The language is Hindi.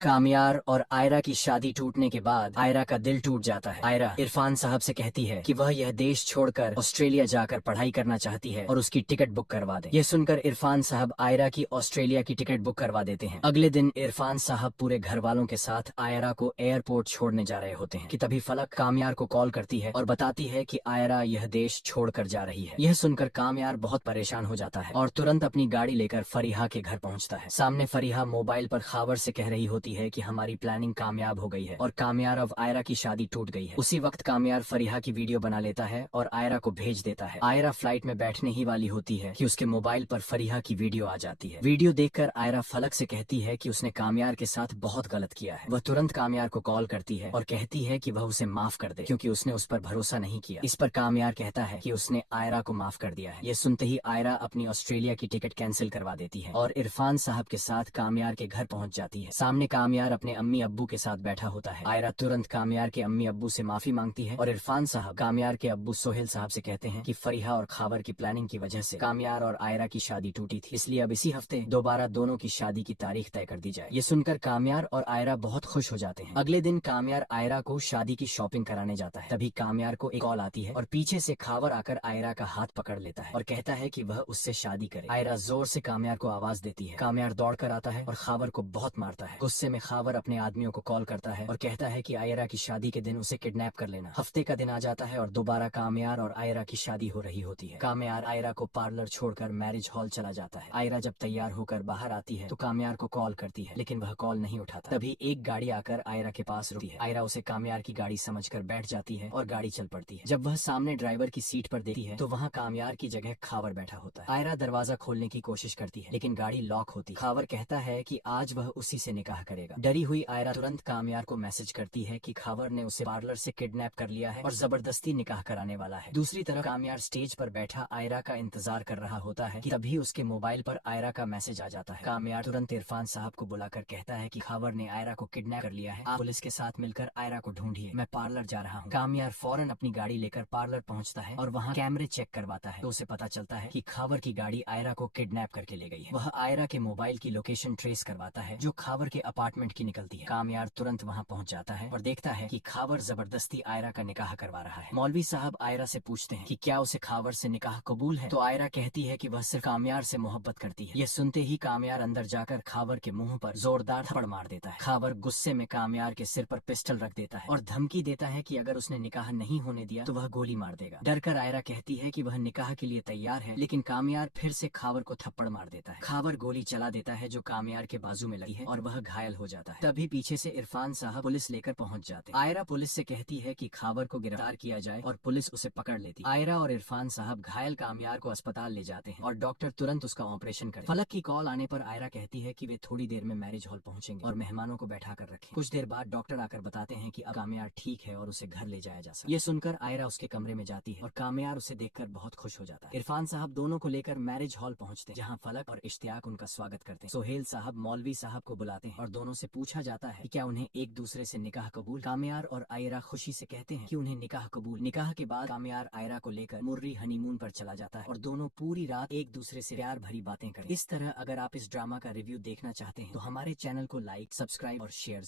कामयार और आयरा की शादी टूटने के बाद आयरा का दिल टूट जाता है। आयरा इरफान साहब से कहती है कि वह यह देश छोड़कर ऑस्ट्रेलिया जाकर पढ़ाई करना चाहती है और उसकी टिकट बुक करवा दे। यह सुनकर इरफान साहब आयरा की ऑस्ट्रेलिया की टिकट बुक करवा देते हैं। अगले दिन इरफान साहब पूरे घर वालों के साथ आयरा को एयरपोर्ट छोड़ने जा रहे होते हैं कि तभी फलक कामयार को कॉल करती है और बताती है कि आयरा यह देश छोड़कर जा रही है। यह सुनकर कामयार बहुत परेशान हो जाता है और तुरंत अपनी गाड़ी लेकर फरीहा के घर पहुंचता है। सामने फरीहा मोबाइल पर खावर से कह रही होती है कि हमारी प्लानिंग कामयाब हो गई है और कामयार अब आयरा की शादी टूट गई है। उसी वक्त कामयार फरीहा की वीडियो बना लेता है और आयरा को भेज देता है। आयरा फ्लाइट में बैठने ही वाली होती है कि उसके मोबाइल पर फरीहा की वीडियो आ जाती है। वीडियो देखकर आयरा फलक से कहती है कि उसने कामयार के साथ बहुत गलत किया है। वह तुरंत कामयार को कॉल करती है और कहती है कि वह उसे माफ कर दे क्योंकि उसने उस पर भरोसा नहीं किया। इस पर कामयार कहता है कि उसने आयरा को माफ कर दिया है। ये सुनते ही आयरा अपनी ऑस्ट्रेलिया की टिकट कैंसिल करवा देती है और इरफान साहब के साथ कामयार के घर पहुंच जाती है। सामने कामयार अपने अम्मी अब्बू के साथ बैठा होता है। आयरा तुरंत कामयार के अम्मी अब्बू से माफी मांगती है और इरफान साहब कामयार के अब्बू सोहेल साहब से कहते हैं कि फरीहा और खावर की प्लानिंग की वजह से कामयार और आयरा की शादी टूटी थी, इसलिए अब इसी हफ्ते दोबारा दोनों की शादी की तारीख तय कर दी जाए। ये सुनकर कामयार और आयरा बहुत खुश हो जाते हैं। अगले दिन कामयार आयरा को शादी की शॉपिंग कराने जाता है। तभी कामयार को एक कॉल आती है और पीछे से खावर आकर आयरा का हाथ पकड़ लेता है और कहता है कि वह उससे शादी करे। आयरा जोर से कामयार को आवाज देती है। कामयार दौड़कर आता है और खावर को बहुत मारता है। गुस्से में खावर अपने आदमियों को कॉल करता है और कहता है कि आयरा की शादी के दिन उसे किडनैप कर लेना। हफ्ते का दिन आ जाता है और दोबारा कामयार और आयरा की शादी हो रही होती है। कामयार आयरा को पार्लर छोड़कर मैरिज हॉल चला जाता है। आयरा जब तैयार होकर बाहर आती है तो कामयार को कॉल करती है लेकिन वह कॉल नहीं उठाता। तभी एक गाड़ी आकर आयरा के पास रुकती है। आयरा उसे कामयार की गाड़ी समझकर बैठ जाती है और गाड़ी चल पड़ती है। जब वह सामने ड्राइवर की सीट पर देखती है तो वहाँ कामयार की जगह खावर बैठा होता है। आयरा दरवाजा खोलने की कोशिश करती है लेकिन गाड़ी लॉक होती है। खावर कहता है कि आज वह उसी से निकाह करेगा। डरी हुई आयरा तुरंत कामयार को मैसेज करती है कि खावर ने उसे पार्लर से किडनैप कर लिया है और जबरदस्ती निकाह कराने वाला है। दूसरी तरफ कामयार स्टेज पर बैठा आयरा का इंतजार कर रहा होता है कि तभी उसके मोबाइल पर आयरा का मैसेज आ जाता है। कामयार तुरंत इरफान साहब को बुलाकर कहता है कि खावर ने आयरा को किडनैप कर लिया है, आप पुलिस के साथ मिलकर आयरा को ढूंढिए, मैं पार्लर जा रहा हूँ। कामयार फौरन अपनी गाड़ी लेकर पार्लर पहुँचता है और वहाँ कैमरे चेक करवाता है तो उसे पता चलता है कि खावर की गाड़ी आयरा को किडनैप करके ले गई है। वह आयरा के मोबाइल की लोकेशन ट्रेस करवाता है जो खावर के अपार्टमेंट की निकलती है। कामयार तुरंत वहाँ पहुँच जाता है और देखता है कि खावर जबरदस्ती आयरा का निकाह करवा रहा है। मौलवी साहब आयरा से पूछते हैं कि क्या उसे खावर से निकाह कबूल है, तो आयरा कहती है कि वह सिर्फ कामयार से मोहब्बत करती है। यह सुनते ही कामयार अंदर जाकर खावर के मुंह पर जोरदार थप्पड़ मार देता है। खावर गुस्से में कामयार के सिर पर पिस्टल रख देता है और धमकी देता है कि अगर उसने निकाह नहीं होने दिया तो वह गोली मार देगा। डरकर आयरा कहती है कि वह निकाह के लिए तैयार है लेकिन कामयार फिर से खावर को थप्पड़ मार देता है। खावर गोली चला देता है जो कामयार के बाजू में लगी है और वह घायल हो जाता है। तभी पीछे से इरफान साहब पुलिस लेकर पहुंच जाते हैं। आयरा पुलिस से कहती है कि खावर को गिरफ्तार किया जाए और पुलिस उसे पकड़ लेती। आयरा और इरफान साहब घायल कामयार को अस्पताल ले जाते हैं और डॉक्टर तुरंत उसका ऑपरेशन करते हैं। फलक की कॉल आने पर आयरा कहती है कि वे थोड़ी देर में मैरिज हॉल पहुंचेंगे और मेहमानों को बैठा कर रखें। कुछ देर बाद डॉक्टर आकर बताते हैं कि अब कामयार ठीक है और उसे घर ले जाया जा सकता है। ये सुनकर आयरा उसके कमरे में जाती है और कामयार उसे देखकर बहुत खुश हो जाता है। इरफान साहब दोनों को लेकर मैरिज हॉल पहुंचते हैं जहां फलक और इश्तियाक उनका स्वागत करते हैं। सोहेल साहब मौलवी साहब को बुलाते हैं और दोनों से पूछा जाता है कि क्या उन्हें एक दूसरे से निकाह कबूल। कामयार और आयरा खुशी से कहते हैं कि उन्हें निकाह कबूल। निकाह के बाद कामयार आयरा को लेकर मुर्री हनीमून पर चला जाता है और दोनों पूरी रात एक दूसरे से प्यार भरी बातें करें। इस तरह अगर आप इस ड्रामा का रिव्यू देखना चाहते हैं तो हमारे चैनल को लाइक, सब्सक्राइब और शेयर